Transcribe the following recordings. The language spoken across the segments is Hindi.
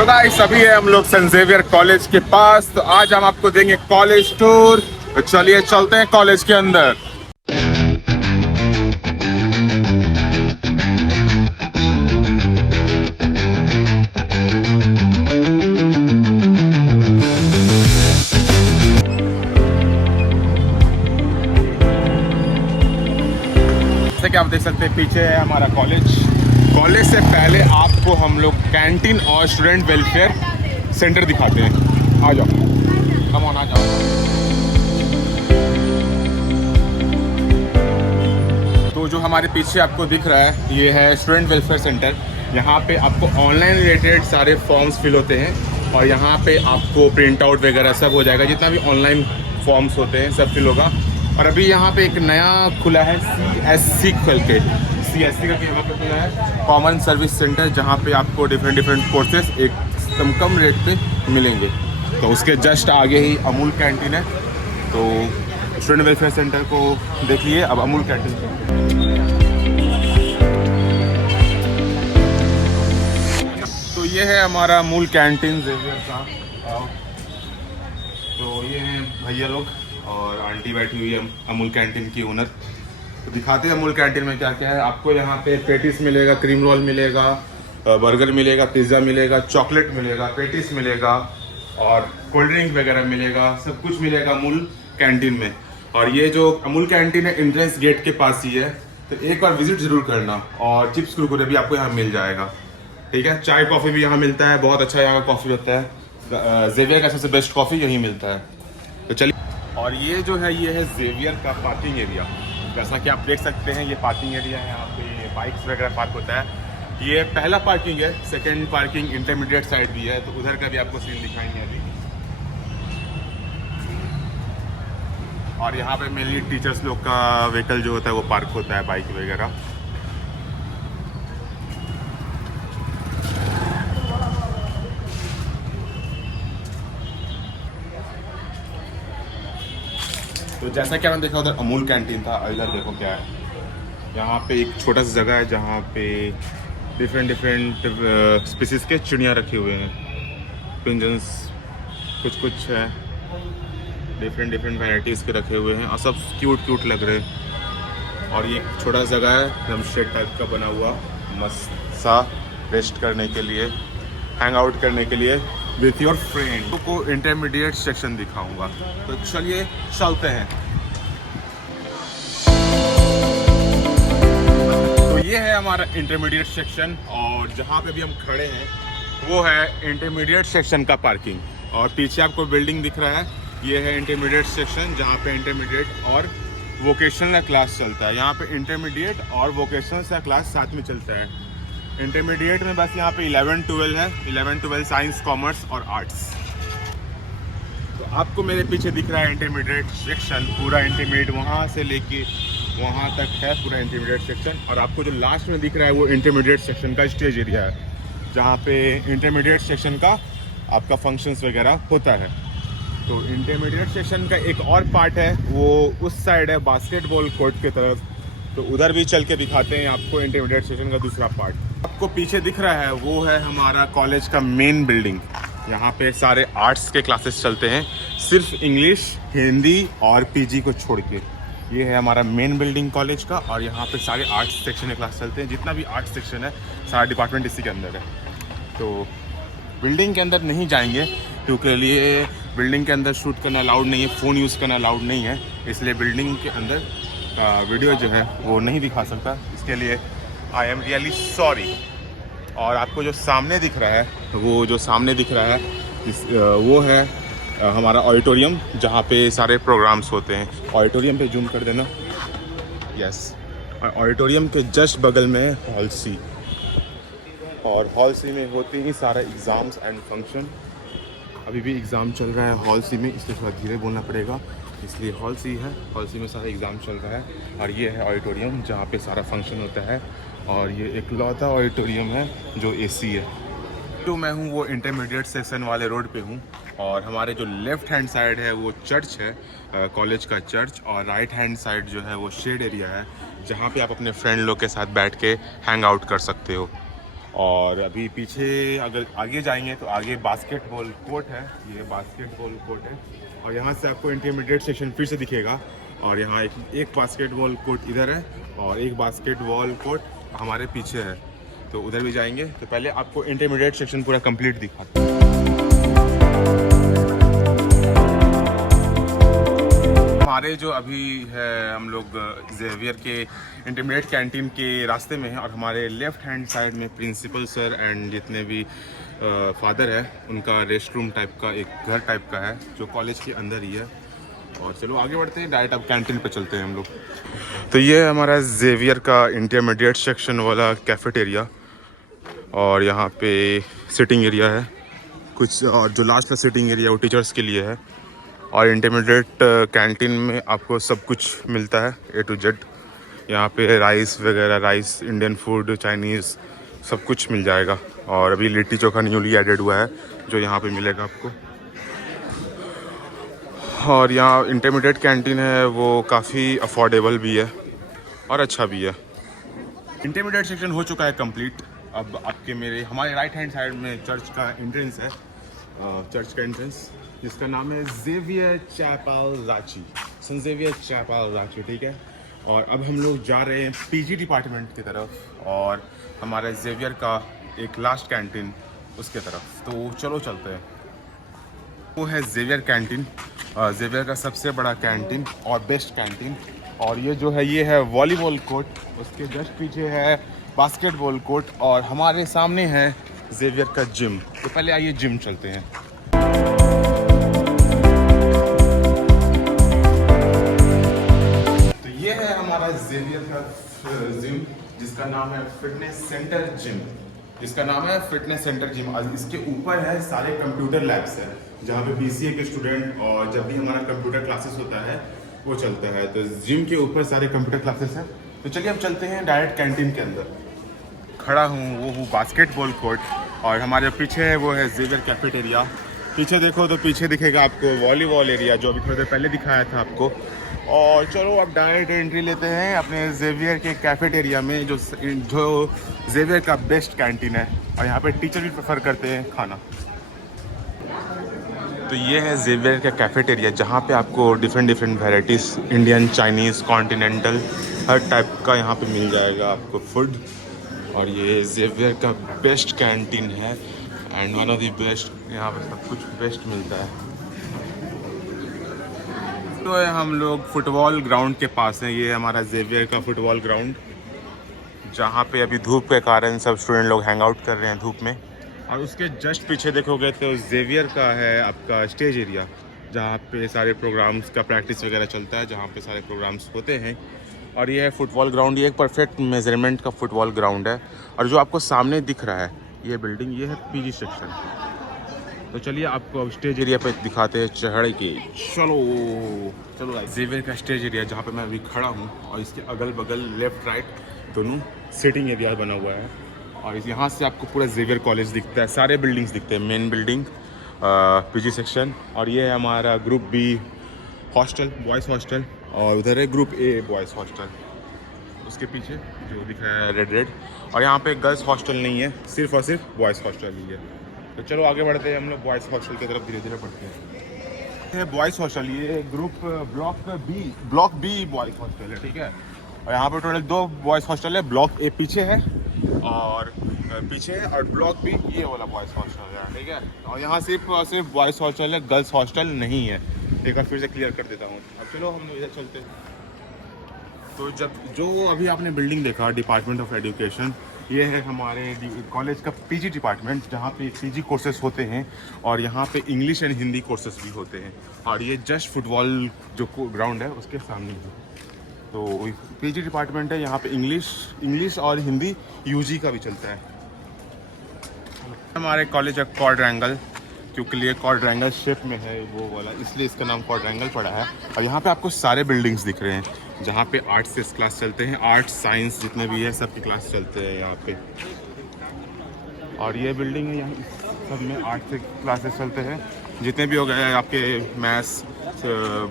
तो गाइस अभी है हम लोग सेंट जेवियर कॉलेज के पास। तो आज हम आपको देंगे कॉलेज टूर। तो चलिए चलते हैं कॉलेज के अंदर। जैसे कि आप देख सकते हैं पीछे है हमारा कॉलेज। कॉलेज से पहले आपको हम लोग कैंटीन और स्टूडेंट वेलफेयर सेंटर दिखाते हैं। आ जाओ, कम ऑन आ जाओ। तो जो हमारे पीछे आपको दिख रहा है ये है स्टूडेंट वेलफेयर सेंटर। यहाँ पे आपको ऑनलाइन रिलेटेड सारे फॉर्म्स फिल होते हैं और यहाँ पे आपको प्रिंट आउट वगैरह सब हो जाएगा। जितना भी ऑनलाइन फॉर्म्स होते हैं सब फिल होगा। और अभी यहाँ पे एक नया खुला है CSC CSC का यहाँ पे खुला है कॉमन सर्विस सेंटर, जहाँ पे आपको डिफरेंट कोर्सेज एक कम रेट पे मिलेंगे। तो उसके जस्ट आगे ही अमूल कैंटीन है। तो स्टूडेंट वेलफेयर सेंटर को देख लिए, अब अमूल कैंटीन। तो ये है हमारा अमूल कैंटीन जेवियर का। तो ये हैं भैया लोग और आंटी बैठी हुई है अमूल कैंटीन की ओनर। तो दिखाते हैं अमूल कैंटीन में क्या क्या है। आपको यहाँ पे पेटिस मिलेगा, क्रीम रोल मिलेगा, बर्गर मिलेगा, पिज़्ज़ा मिलेगा, चॉकलेट मिलेगा, पेटिस मिलेगा और कोल्ड ड्रिंक वगैरह मिलेगा। सब कुछ मिलेगा अमूल कैंटीन में। और ये जो अमूल कैंटीन है एंट्रेंस गेट के पास ही है, तो एक बार विजिट ज़रूर करना। और चिप्स कुरकुरे भी आपको यहाँ मिल जाएगा। ठीक है, चाय कॉफ़ी भी यहाँ मिलता है, बहुत अच्छा यहाँ का कॉफ़ी होता है। जेवियर का सबसे बेस्ट कॉफ़ी यहीं मिलता है। तो चलिए, और ये जो है ये है जेवियर का पार्किंग एरिया। जैसा कि आप देख सकते हैं ये पार्किंग एरिया है, यहाँ पे बाइक्स वगैरह पार्क होता है। ये पहला पार्किंग है, सेकंड पार्किंग इंटरमीडिएट साइड भी है, तो उधर का भी आपको सीन दिखाएंगे अभी। और यहाँ पे मेनली टीचर्स लोग का व्हीकल जो होता है वो पार्क होता है, बाइक वगैरह। तो जैसा कि आपने देखा उधर अमूल कैंटीन था, इधर देखो क्या है। यहाँ पे एक छोटा सा जगह है जहाँ पे डिफरेंट स्पीसीज के चिड़िया रखे हुए हैं, पिंजन्स कुछ है, डिफरेंट वैराइटीज़ के रखे हुए हैं और सब क्यूट लग रहे हैं। और ये एक छोटा सा जगह है एकदम शेड टाइप का बना हुआ, मस्त सा रेस्ट करने के लिए, हैंग आउट करने के लिए विथ योर फ्रेंड। को इंटरमीडिएट सेक्शन दिखाऊंगा, तो चलिए चलते हैं। तो ये है हमारा इंटरमीडिएट सेक्शन और जहाँ पे भी हम खड़े हैं वो है इंटरमीडिएट सेक्शन का पार्किंग। और पीछे आपको बिल्डिंग दिख रहा है, ये है इंटरमीडिएट सेक्शन जहाँ पे इंटरमीडिएट और वोकेशनल का क्लास चलता है। यहाँ पे इंटरमीडिएट और वोकेशनल का क्लास साथ में चलता है। इंटरमीडिएट में बस यहाँ पे 11-12 है, 11-12 साइंस, कॉमर्स और आर्ट्स। तो आपको मेरे पीछे दिख रहा है इंटरमीडिएट सेक्शन, पूरा इंटरमीडिएट वहाँ से लेके वहाँ तक है पूरा इंटरमीडिएट सेक्शन। और आपको जो लास्ट में दिख रहा है वो इंटरमीडिएट सेक्शन का स्टेज एरिया है, जहाँ पे इंटरमीडिएट सेक्शन का आपका फंक्शंस वगैरह होता है। तो इंटरमीडिएट सेक्शन का एक और पार्ट है, वो उस साइड है बास्केटबॉल कोर्ट की तरफ। तो उधर भी चल के दिखाते हैं आपको इंटरमीडिएट सेक्शन का दूसरा पार्ट। आपको पीछे दिख रहा है वो है हमारा कॉलेज का मेन बिल्डिंग। यहाँ पे सारे आर्ट्स के क्लासेस चलते हैं, सिर्फ इंग्लिश, हिंदी और पीजी को छोड़ के। ये है हमारा मेन बिल्डिंग कॉलेज का और यहाँ पे सारे आर्ट्स सेक्शन के क्लास चलते हैं। जितना भी आर्ट्स सेक्शन है सारा डिपार्टमेंट इसी के अंदर है। तो बिल्डिंग के अंदर नहीं जाएंगे क्योंकि लिए बिल्डिंग के अंदर शूट करना अलाउड नहीं है, फ़ोन यूज़ करना अलाउड नहीं है, इसलिए बिल्डिंग के अंदर वीडियो जो है वो नहीं दिखा सकता। इसके लिए आई एम रियली सॉरी। और आपको जो सामने दिख रहा है वो है हमारा ऑडिटोरियम, जहाँ पे सारे प्रोग्राम्स होते हैं। ऑडिटोरियम पे जूम कर देना, यस। ऑडिटोरियम के जस्ट बगल में हॉल सी, और हॉल सी में होते ही सारा एग्ज़ाम्स एंड फंक्शन। अभी भी एग्ज़ाम चल रहा है हॉल सी में, इसलिए थोड़ा धीरे बोलना पड़ेगा, इसलिए हॉल सी है, हॉल सी में सारा एग्ज़ाम चल रहा है। और ये है ऑडिटोरियम जहाँ पे सारा फंक्शन होता है। और ये इकलौता ऑडिटोरियम है जो AC है। तो मैं हूँ वो इंटरमीडिएट सेक्शन वाले रोड पे हूँ और हमारे जो लेफ़्ट हैंड साइड है वो चर्च है, कॉलेज का चर्च। और राइट हैंड साइड जो है वो शेड एरिया है, जहाँ पे आप अपने फ्रेंड लोग के साथ बैठ के हैंग आउट कर सकते हो। और अभी पीछे अगर आगे जाएंगे तो आगे बास्केटबॉल कोर्ट है, ये बास्केटबॉल कोर्ट है। और यहाँ से आपको इंटरमीडिएट सेक्शन फिर से दिखेगा। और यहाँ एक बास्केटबॉल कोर्ट इधर है और एक बास्केटबॉल कोर्ट हमारे पीछे है, तो उधर भी जाएंगे। तो पहले आपको इंटरमीडिएट सेक्शन पूरा कंप्लीट दिखाते हैं। हमारे जो अभी है, हम लोग जेवियर के इंटरमीडिएट कैंटीन के रास्ते में हैं और हमारे लेफ्ट हैंड साइड में प्रिंसिपल सर एंड जितने भी फादर है उनका रेस्ट रूम टाइप का एक घर टाइप का है जो कॉलेज के अंदर ही है। और चलो आगे बढ़ते हैं, डायरेक्ट अब कैंटीन पे चलते हैं हम लोग। तो ये है हमारा जेवियर का इंटरमीडिएट सेक्शन वाला कैफेटेरिया और यहाँ पे सिटिंग एरिया है कुछ, और जो लास्ट का सिटिंग एरिया वो टीचर्स के लिए है। और इंटरमीडिएट कैंटीन में आपको सब कुछ मिलता है A to Z। यहाँ पे राइस वगैरह, राइस, इंडियन फूड, चाइनीज़ सब कुछ मिल जाएगा। और अभी लिट्टी चोखा न्यूली एडेड हुआ है जो यहाँ पे मिलेगा आपको। और यहाँ इंटरमीडिएट कैंटीन है वो काफ़ी अफोर्डेबल भी है और अच्छा भी है। इंटरमीडिएट सेक्शन हो चुका है कंप्लीट। अब आपके हमारे राइट हैंड साइड में चर्च का एंट्रेंस है, चर्च का एंट्रेंस जिसका नाम है Xavier chapel Ranchi, saint Xavier chapel Ranchi, ठीक है। और अब हम लोग जा रहे हैं पीजी डिपार्टमेंट की तरफ और हमारे जेवियर का एक लास्ट कैंटीन उसके तरफ। तो चलो चलते हैं। वो है जेवियर कैंटीन, जेवियर का सबसे बड़ा कैंटीन और बेस्ट कैंटीन। और ये जो है ये है वॉलीबॉल कोर्ट, उसके जस्ट पीछे है बास्केटबॉल कोर्ट और हमारे सामने है जेवियर का जिम। तो पहले आइए जिम चलते हैं। तो ये है हमारा जेवियर का जिम जिसका नाम है फिटनेस सेंटर जिम, जिसका नाम है फिटनेस सेंटर जिम। इसके ऊपर है सारे कंप्यूटर लैब्स है जहाँ पे BCA के स्टूडेंट और जब भी हमारा कंप्यूटर क्लासेस होता है वो चलता है। तो जिम के ऊपर सारे कंप्यूटर क्लासेस हैं। तो चलिए अब चलते हैं डायरेक्ट कैंटीन के अंदर। खड़ा हूँ वो हूँ बास्केटबॉल कोर्ट और हमारे पीछे है वो है जेवियर कैफेटेरिया। पीछे देखो तो पीछे दिखेगा आपको वॉलीबॉल एरिया जो अभी थोड़ी देर पहले दिखाया था आपको। और चलो अब डायरेक्ट एंट्री लेते हैं अपने जेवियर के कैफेटेरिया में जो जेवियर का बेस्ट कैंटीन है और यहाँ पे टीचर भी प्रेफर करते हैं खाना। तो ये है जेवियर का कैफेटेरिया जहाँ पे आपको different varieties Indian, Chinese, continental हर टाइप का यहाँ पे मिल जाएगा आपको फूड। और ये जेवियर का बेस्ट कैंटीन है and one of the best, यहाँ पे सब कुछ बेस्ट मिलता है। तो हम लोग फुटबॉल ग्राउंड के पास हैं। ये हमारा जेवियर का फुटबॉल ग्राउंड जहाँ पे अभी धूप के कारण सब स्टूडेंट लोग हैंग आउट कर रहे हैं धूप में। और उसके जस्ट पीछे देखोगे तो जेवियर का है आपका स्टेज एरिया जहाँ पे सारे प्रोग्राम्स का प्रैक्टिस वगैरह चलता है, जहाँ पे सारे प्रोग्राम्स होते हैं। और ये है फुटबॉल ग्राउंड, ये एक परफेक्ट मेजरमेंट का फुटबॉल ग्राउंड है। और जो आपको सामने दिख रहा है ये बिल्डिंग, ये है पीजी सेक्शन। तो चलिए आपको स्टेज एरिया पे दिखाते हैं चढ़ के। चलो जेवियर का स्टेज एरिया जहाँ पे मैं अभी खड़ा हूँ और इसके अगल बगल लेफ्ट राइट दोनों सिटिंग एरिया बना हुआ है। और यहाँ से आपको पूरा जेवियर कॉलेज दिखता है, सारे बिल्डिंग्स दिखते हैं, मेन बिल्डिंग, पीजी सेक्शन। और ये है हमारा group B hostel, boys hostel, और उधर है ग्रुप A बॉयज़ हॉस्टल उसके पीछे जो दिख रहा है रेड। और यहाँ पे गर्ल्स हॉस्टल नहीं है, सिर्फ और सिर्फ बॉयज़ हॉस्टल ही है। तो चलो आगे बढ़ते हैं, हम लोग बॉयज़ हॉस्टल की तरफ धीरे धीरे बढ़ते हैं। ये बॉयज़ हॉस्टल, ये group block B boys hostel है, ठीक है। और यहाँ पे टोटल 2 बॉयज़ हॉस्टल है, ब्लॉक A पीछे है और ब्लॉक B ये वाला बॉयज़ हॉस्टल है, ठीक है। और यहाँ सिर्फ और सिर्फ बॉयज़ हॉस्टल है, गर्ल्स हॉस्टल नहीं है। एक बार फिर से क्लियर कर देता हूँ। अब चलो हम इधर चलते हैं। तो जो अभी आपने बिल्डिंग देखा डिपार्टमेंट ऑफ एजुकेशन, ये है हमारे कॉलेज का पीजी डिपार्टमेंट जहाँ पे पीजी कोर्सेज होते हैं और यहाँ पे इंग्लिश एंड हिंदी कोर्सेज भी होते हैं। और ये जस्ट फुटबॉल जो ग्राउंड है उसके सामने है। तो पीजी डिपार्टमेंट है, यहाँ पे इंग्लिश और हिंदी यूजी का भी चलता है। हमारे कॉलेज का क्वाड्रेंगल, क्योंकि ये क्वाड्रेंगल शेप में है वो वाला, इसलिए इसका नाम क्वाड्रेंगल पड़ा है। और यहाँ पे आपको सारे बिल्डिंग्स दिख रहे हैं जहाँ पे आर्ट्स से क्लास चलते हैं, आर्ट्स साइंस जितने भी है सबके क्लास चलते हैं यहाँ पे। और ये बिल्डिंग है, यहाँ सब में आर्ट्स से क्लासेस चलते हैं, जितने भी हो गए आपके maths,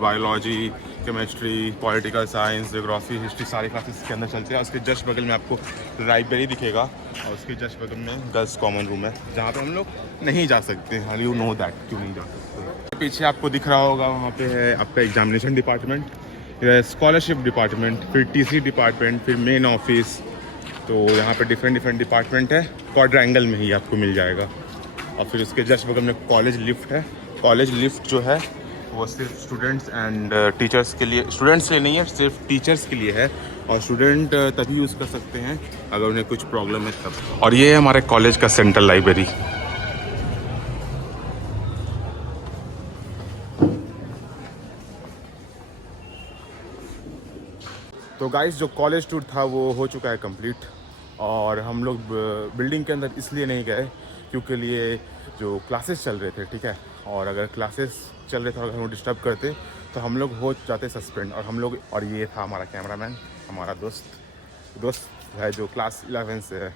biology, chemistry, political science, geography, history सारी क्लासेस इसके अंदर चलते हैं। उसके जस्ट बगल में आपको लाइब्रेरी दिखेगा और उसके जस्ट बगल में गर्ल्स कॉमन रूम है जहाँ पे हम लोग नहीं जा सकते। हाल यू नो दैट क्यों नहीं जा सकते। पीछे आपको दिख रहा होगा वहाँ पे है आपका एग्जामिनेशन डिपार्टमेंट, स्कॉलरशिप डिपार्टमेंट, फिर टीसी डिपार्टमेंट, फिर मेन ऑफिस। तो यहाँ पे डिफरेंट डिपार्टमेंट है, क्वाड्रेंगल में ही आपको मिल जाएगा। और फिर उसके जस्ट बगल में कॉलेज लिफ्ट है। कॉलेज लिफ्ट जो है वो सिर्फ स्टूडेंट्स एंड टीचर्स के लिए, स्टूडेंट्स के लिए नहीं है, सिर्फ टीचर्स के लिए है। और स्टूडेंट तभी यूज़ कर सकते हैं अगर उन्हें कुछ प्रॉब्लम है तब। और ये है हमारे कॉलेज का सेंट्रल लाइब्रेरी। तो गाइस जो कॉलेज टूर था वो हो चुका है कंप्लीट। और हम लोग बिल्डिंग के अंदर इसलिए नहीं गए क्योंकि लिए जो क्लासेस चल रहे थे, ठीक है। और अगर क्लासेस चल रहे थे और हम डिस्टर्ब करते तो हम लोग हो जाते सस्पेंड। और हम लोग, और ये था हमारा कैमरामैन, हमारा दोस्त है जो क्लास 11 से है।